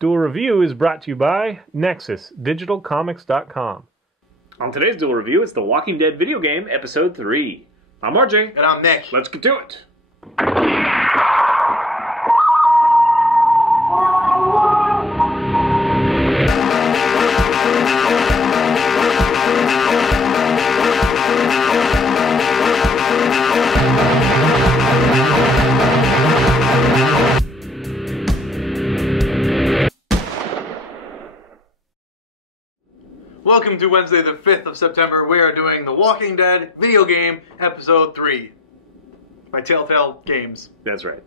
Duel Review is brought to you by NexusDigitalComics.com. On today's Duel Review, it's The Walking Dead video game, Episode 3. I'm RJ. And I'm Nick. Let's get to it. Welcome to Wednesday the 5th of September. We are doing The Walking Dead video game, Episode 3. By Telltale Games. That's right.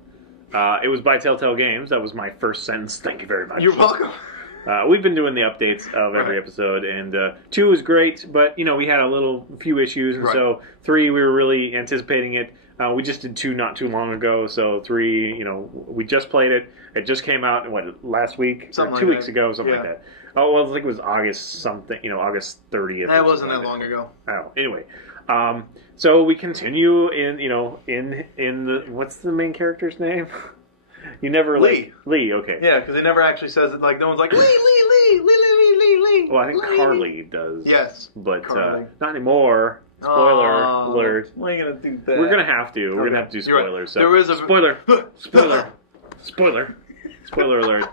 It was by Telltale Games. That was my first sentence. Thank you very much. You're welcome. We've been doing the updates of every episode, and 2 was great, but, you know, we had a few issues, and so 3, we were really anticipating it. We just did 2 not too long ago, so 3, you know, we just played it. It just came out, last week? Something or like 2 that. weeks ago, something like that. Oh, well, I think it was August something, August 30th. That wasn't that long ago. Oh, anyway. So we continue in the, what's the main character's name? You never, Lee. Lee, okay. Yeah, because it never actually says it, like, no one's like, Lee. Well, I think Carly does. Yes. But Carly. not anymore. Spoiler alert. Why are you going to do that? We're going to have to. We're going to have to do spoilers. Right. So. There is a... Spoiler alert.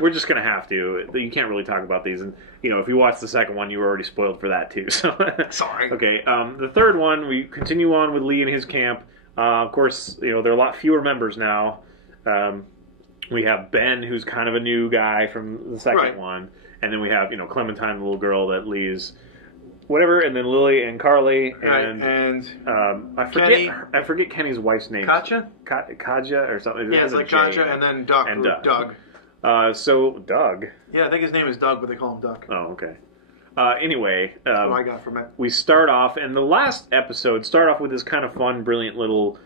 We're just going to have to. You can't really talk about these. And, if you watch the second one, you were already spoiled for that, too. So Sorry. Okay. The third one, we continue on with Lee and his camp. Of course, there are a lot fewer members now. We have Ben, who's kind of a new guy from the second one. And then we have, Clementine, the little girl that Lee's whatever, and then Lily and Carly, and I forget Kenny's wife's name. Katja? Katja or something. Yeah, it's like Katja and then Doug. So Doug. Yeah, I think his name is Doug, but they call him Doug. Oh, okay. Anyway, that's what I got from it. We start off, and the last episode start off with this kind of fun, brilliant little,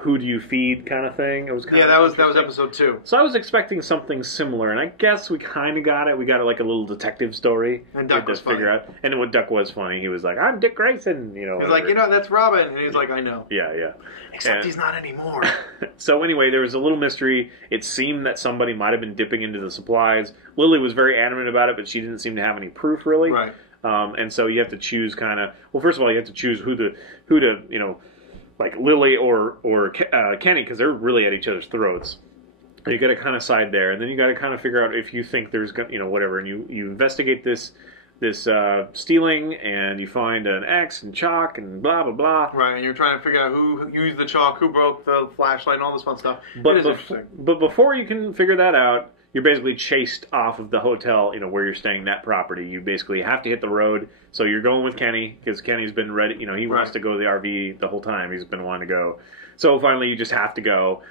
who do you feed kind of thing. It was kind of that was episode 2. So I was expecting something similar, and I guess we kind of got it. We got like a little detective story. And Duck was funny. And then when Duck was funny, he was like, "I'm Dick Grayson," He was like, "That's Robin," and he's like, "I know." Yeah. Except he's not anymore. So anyway, there was a little mystery. It seemed that somebody might have been dipping into the supplies. Lily was very adamant about it, but she didn't seem to have any proof really. Right. And so you have to choose kind of. Well, first of all, you have to choose who to like Lily or Kenny, because they're really at each other's throats. You got to kind of side there, and then you got to kind of figure out if you think there's whatever, and you investigate this stealing, and you find an X and chalk and blah blah blah. Right, and you're trying to figure out who used the chalk, who broke the flashlight, and all this fun stuff. But before you can figure that out, you're basically chased off of the hotel, where you're staying, that property. You basically have to hit the road. So you're going with Kenny, because Kenny's been ready. He wants to go to the RV the whole time. He's been wanting to go. So finally, you just have to go.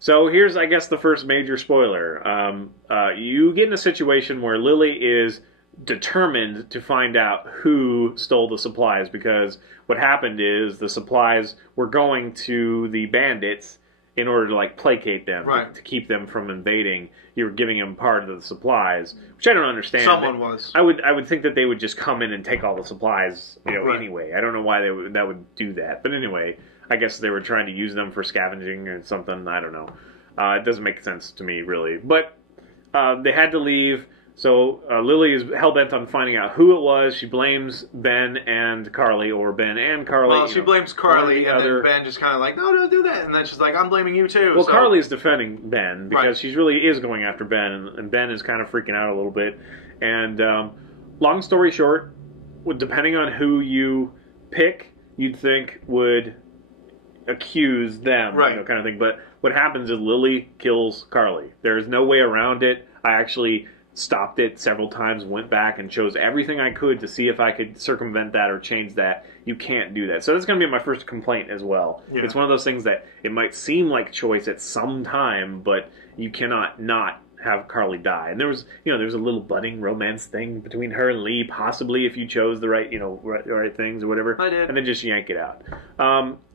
So here's, I guess, the first major spoiler. You get in a situation where Lily is determined to find out who stole the supplies, because what happened is the supplies were going to the bandits in order to placate them, to keep them from invading. You were giving them part of the supplies, which I don't understand. Someone was. I would think that they would just come in and take all the supplies, anyway. I don't know why that would do that, but anyway, I guess they were trying to use them for scavenging or something. I don't know. It doesn't make sense to me really, but they had to leave. So Lily is hell-bent on finding out who it was. She blames Ben and Carly, or Ben and Carly. Well, she blames Carly, and then Ben just kind of like, no, don't do that. And then she's like, I'm blaming you too. Well, Carly's defending Ben, because she really is going after Ben, and Ben is kind of freaking out a little bit. And long story short, depending on who you pick, you'd think would accuse them, kind of thing. But what happens is Lily kills Carly. There is no way around it. I actually stopped it several times, went back and chose everything I could to see if I could circumvent that or change that. You can't do that. So that's going to be my first complaint as well. Yeah. It's one of those things that it might seem like choice at some time, but you cannot not have Carly die. And there was a little budding romance thing between her and Lee, possibly, if you chose the right, right things or whatever. I did. And then just yank it out.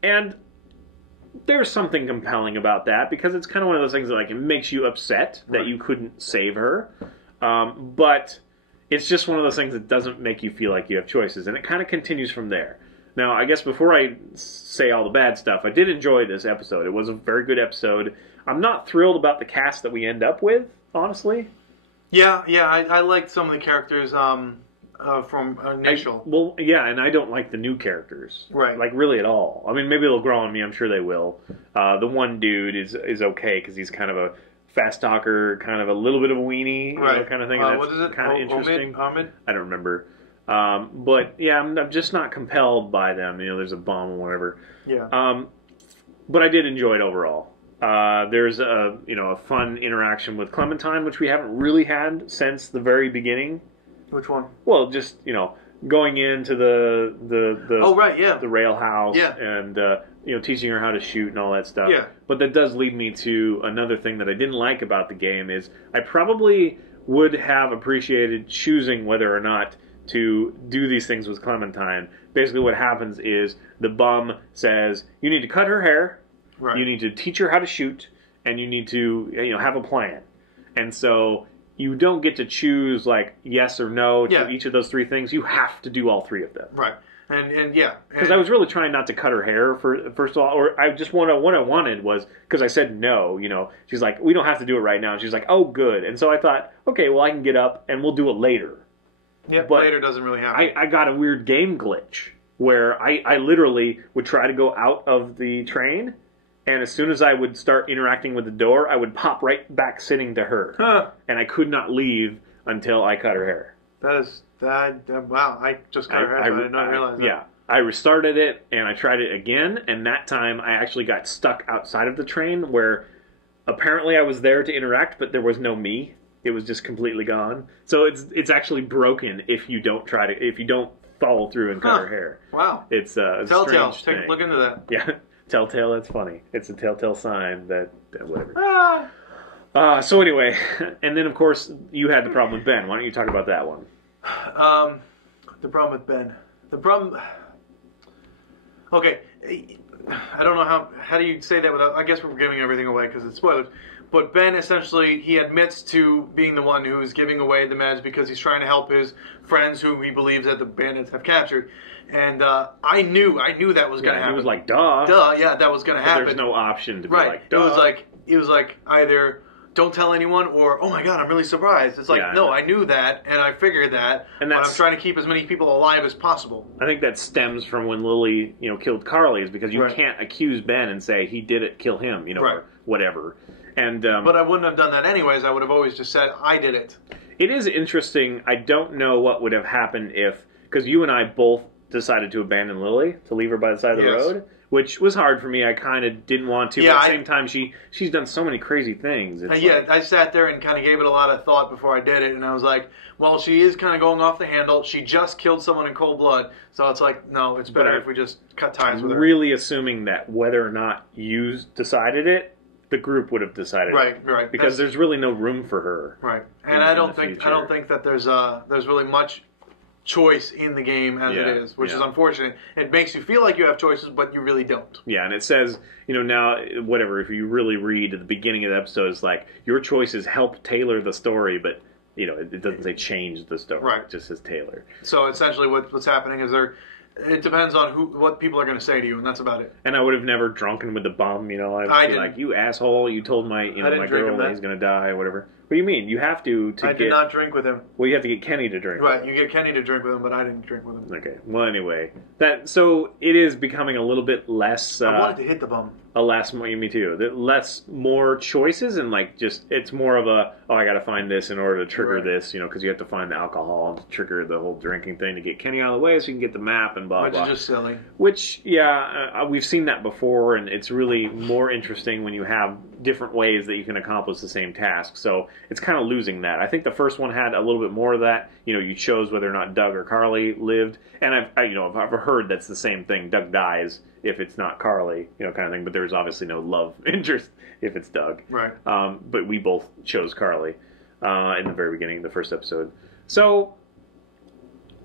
And there's something compelling about that, because it's kind of one of those things that it makes you upset that you couldn't save her. But it's just one of those things that doesn't make you feel like you have choices, and it kind of continues from there. Now, I guess before I say all the bad stuff, I did enjoy this episode. It was a very good episode. I'm not thrilled about the cast that we end up with, honestly. Yeah, I liked some of the characters from initial. And I don't like the new characters. Right. Like, really at all. I mean, maybe they'll grow on me. I'm sure they will. The one dude is okay, because he's kind of a fast talker, kind of a little bit of a weenie, kind of thing. And what is it? Kind of interesting. Ahmed? I don't remember. But, yeah, I'm just not compelled by them. There's a bomb or whatever. Yeah. But I did enjoy it overall. There's a fun interaction with Clementine, which we haven't really had since the very beginning. Which one? Well, just going into the the rail house, and teaching her how to shoot and all that stuff. Yeah. But that does lead me to another thing that I didn't like about the game is I probably would have appreciated choosing whether or not to do these things with Clementine. Basically, what happens is the bum says you need to cut her hair. Right. You need to teach her how to shoot, and you need to have a plan. And so you don't get to choose like yes or no to each of those three things. You have to do all three of them. Right. And because I was really trying not to cut her hair first of all, or I just what I wanted was because I said no. She's like, we don't have to do it right now. And she's like, oh, good. And so I thought, okay, well I can get up and we'll do it later. Yeah, but later doesn't really happen. I got a weird game glitch where I literally would try to go out of the train. And as soon as I would start interacting with the door, I would pop right back sitting to her. Huh. And I could not leave until I cut her hair. Wow, I just cut her hair, so I did not realize that. Yeah. I restarted it, and I tried it again, and that time I actually got stuck outside of the train where apparently I was there to interact, but there was no me. It was just completely gone. So it's actually broken if you don't follow through and cut her hair. Wow. It's a Telltale, strange thing. take a look into that. Yeah. Telltale, that's funny. It's a telltale sign that whatever. So anyway, and then of course you had the problem with Ben. Why don't you talk about that one? The problem with Ben. Okay, I don't know how do you say that without. I guess we're giving everything away because it's spoilers. But Ben essentially he admits to being the one who is giving away the meds because he's trying to help his friends who he believes that the bandits have captured. And I knew that was going to happen. He was like, duh. Duh, yeah, that was going to happen. There's no option to be like, duh. It was like either don't tell anyone or, oh my God, I'm really surprised. It's like, I knew that and I figured that, but I'm trying to keep as many people alive as possible. I think that stems from when Lily, killed Carly, is because you can't accuse Ben and say he did it, kill him, or whatever. And but I wouldn't have done that anyways. I would have always just said, I did it. It is interesting. I don't know what would have happened because you and I both decided to abandon Lily, to leave her by the side of the road, which was hard for me. I kind of didn't want to, but at the same time, she's done so many crazy things. I sat there and kind of gave it a lot of thought before I did it, and I was like, well, she is kind of going off the handle. She just killed someone in cold blood, so it's like, no, it's better if we just cut ties with her. Really assuming that whether or not you decided it, the group would have decided it. Right. Because there's really no room for her. Right. And I don't think that there's really much choice in the game as it is, which is unfortunate. It makes you feel like you have choices, but you really don't. Yeah, and it says, now, whatever, if you really read at the beginning of the episode, it's like, your choices help tailor the story, but, it doesn't say change the story. Right. It just says tailor. So essentially what's happening is it depends on what people are going to say to you, and that's about it. And I would have never drunken with the bum, I'd be like, you asshole, you told my girl that he's going to die, or whatever. What do you mean? You have to I did not drink with him. Well, you have to get Kenny to drink. Right, you get Kenny to drink with him, but I didn't drink with him. Okay. Well, anyway, so it is becoming a little bit less. I wanted to hit the bum. Me too. More choices, and it's more of I got to find this in order to trigger this, because you have to find the alcohol to trigger the whole drinking thing to get Kenny out of the way, so you can get the map and blah blah. Which is just silly. Which we've seen that before, and it's really more interesting when you have different ways that you can accomplish the same task. So it's kind of losing that. I think the first one had a little bit more of that. You chose whether or not Doug or Carly lived, and I've heard that's the same thing. Doug dies if it's not Carly, kind of thing. But there's obviously no love interest if it's Doug. Right. But we both chose Carly in the very beginning, the first episode. So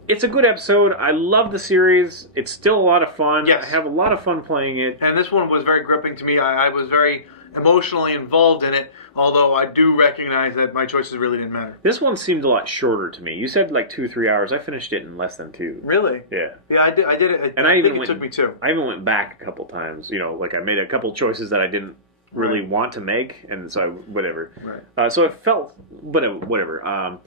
it's a good episode. I love the series. It's still a lot of fun. Yes. I have a lot of fun playing it. And this one was very gripping to me. I was very emotionally involved in it, although I do recognize that my choices really didn't matter. This one seemed a lot shorter to me. You said 2-3 hours. I finished it in less than 2. Really? Yeah. Yeah, I did it. And I think it took me 2. I even went back a couple times. I made a couple choices that I didn't really want to make, and so whatever. Right. So it felt, whatever.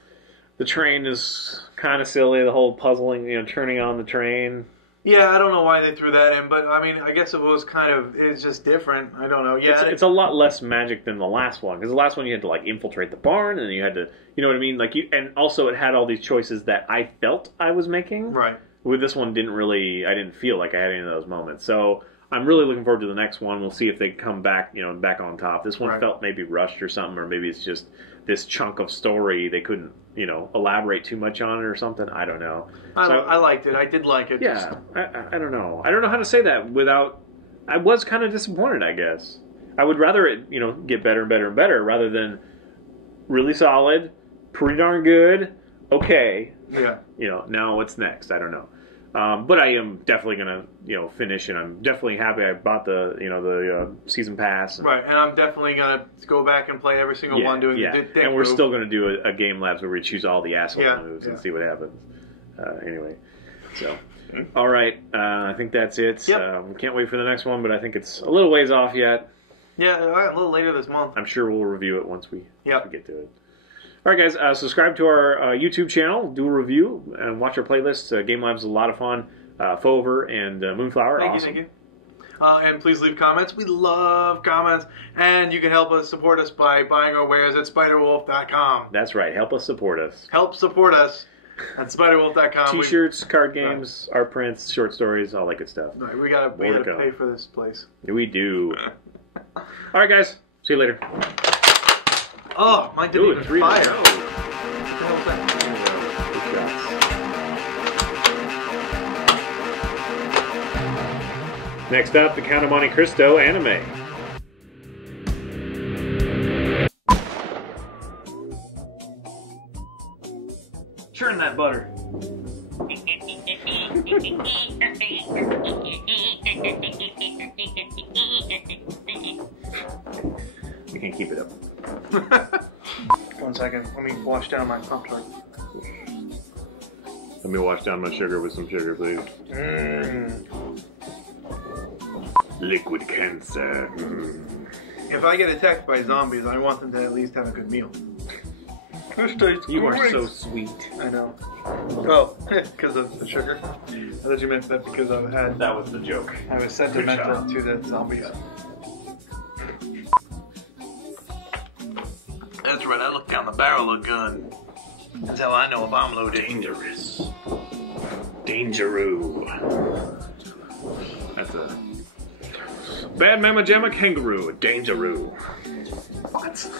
The train is kind of silly. The whole puzzling, turning on the train. Yeah, I don't know why they threw that in, but I mean, I guess it's just different. I don't know. Yeah, it's a lot less magic than the last one, because the last one you had to like infiltrate the barn, and then you had to, you know what I mean? And also it had all these choices that I felt I was making. Right. With this one, I didn't feel like I had any of those moments. So I'm really looking forward to the next one. We'll see if they come back, back on top. This one felt maybe rushed or something, or maybe it's just this chunk of story they couldn't, elaborate too much on it or something. I don't know. I liked it. I did like it. Yeah, I don't know. I don't know how to say that without. I was kind of disappointed, I guess. I would rather it, get better and better and better rather than really solid, pretty darn good, okay. Yeah. Now what's next? I don't know. But I am definitely gonna, finish, and I'm definitely happy I bought the season pass. Right, and I'm definitely gonna go back and play every single one doing the dick and we're move. still gonna do a game labs where we choose all the asshole moves and see what happens. Anyway, so all right, I think that's it. Yep. Can't wait for the next one, but I think it's a little ways off yet. Yeah, a little later this month. I'm sure we'll review it once we get to it. All right, guys, subscribe to our YouTube channel, do a review, and watch our playlists. Game Labs is a lot of fun. Fover and Moonflower, awesome. Thank you. And please leave comments. We love comments. And you can help us support us by buying our wares at spiderwolf.com. That's right. Help us support us. Help support us at spiderwolf.com. T-shirts, card games, art prints, short stories, all that good stuff. Right, we gotta pay for this place. We do. All right, guys. See you later. Oh, mine didn't even fire. Good shots. Next up, the Count of Monte Cristo anime. Churn that butter. You can keep it up. 1 second. Let me wash down my pump truck. Let me wash down my sugar with some sugar, please. Liquid cancer. If I get attacked by zombies, I want them to at least have a good meal. You are so sweet. I know. Oh, because of the sugar? I thought you meant that because I've had... That was the joke. I was sentimental to the zombies. That's right, I look down the barrel of a gun. That's how I know if I'm loaded. Dangerous. Dangeroo. That's a... Bad Mama Jamma Kangaroo. Dangeroo. What?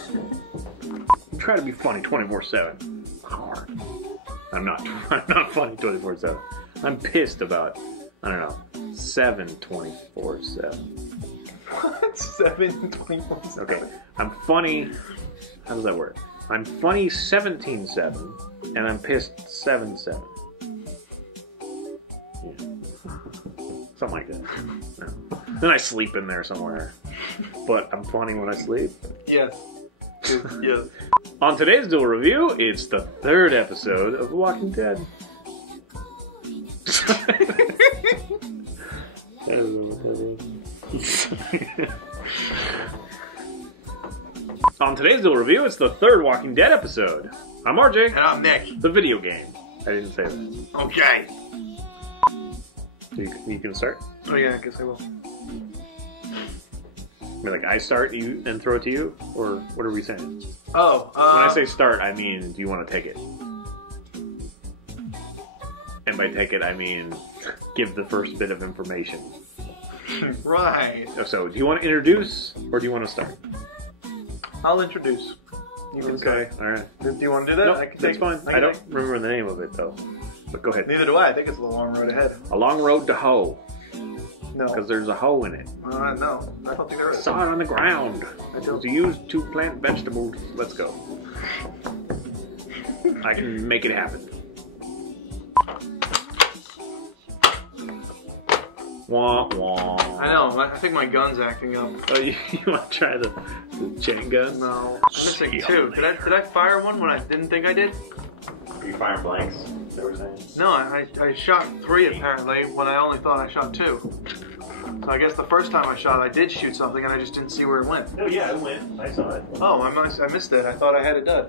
Try to be funny 24/7. I'm not funny 24/7. I'm pissed about, I don't know, 7 24/7. What? 7 24/7? Okay. I'm funny, how does that work? I'm funny 17/7, and I'm pissed 7/7. Yeah. Something like that. No. Then I sleep in there somewhere. But I'm funny when I sleep. Yes. Yes. On today's Duel review, it's the 3rd episode of The Walking Dead. I don't know what that is. On today's Duel review, it's the 3rd Walking Dead episode. I'm RJ. And I'm Nick. The video game. I didn't say that. Okay. You can start? Oh yeah, I guess I will. I mean, like I start you and throw it to you? Or what are we saying? Oh, when I say start, I mean, do you want to take it? And by take it, I mean give the first bit of information. Right. So, do you want to introduce, or do you want to start? I'll introduce. You can say. All right. Do you want to do that? Nope, I can that's fine. I don't remember the name of it, though. But go ahead. Neither do I. I think it's a long road ahead. A long road to hoe. No. Because there's a hoe in it. No. I don't think there is. Saw it on the ground. I don't. It was used to plant vegetables. Let's go. I can make it happen. Wah, wah. I know. I think my gun's acting up. Oh, you want to try the chain gun? No. I'm missing 2. Did I fire one when I didn't think I did? Are you firing blanks? Is that what you're saying? No, I shot 3 apparently when I only thought I shot 2. So I guess the first time I shot, I did shoot something and I just didn't see where it went. Oh yeah, it went. I saw it. Oh, I missed it. I thought I had it done.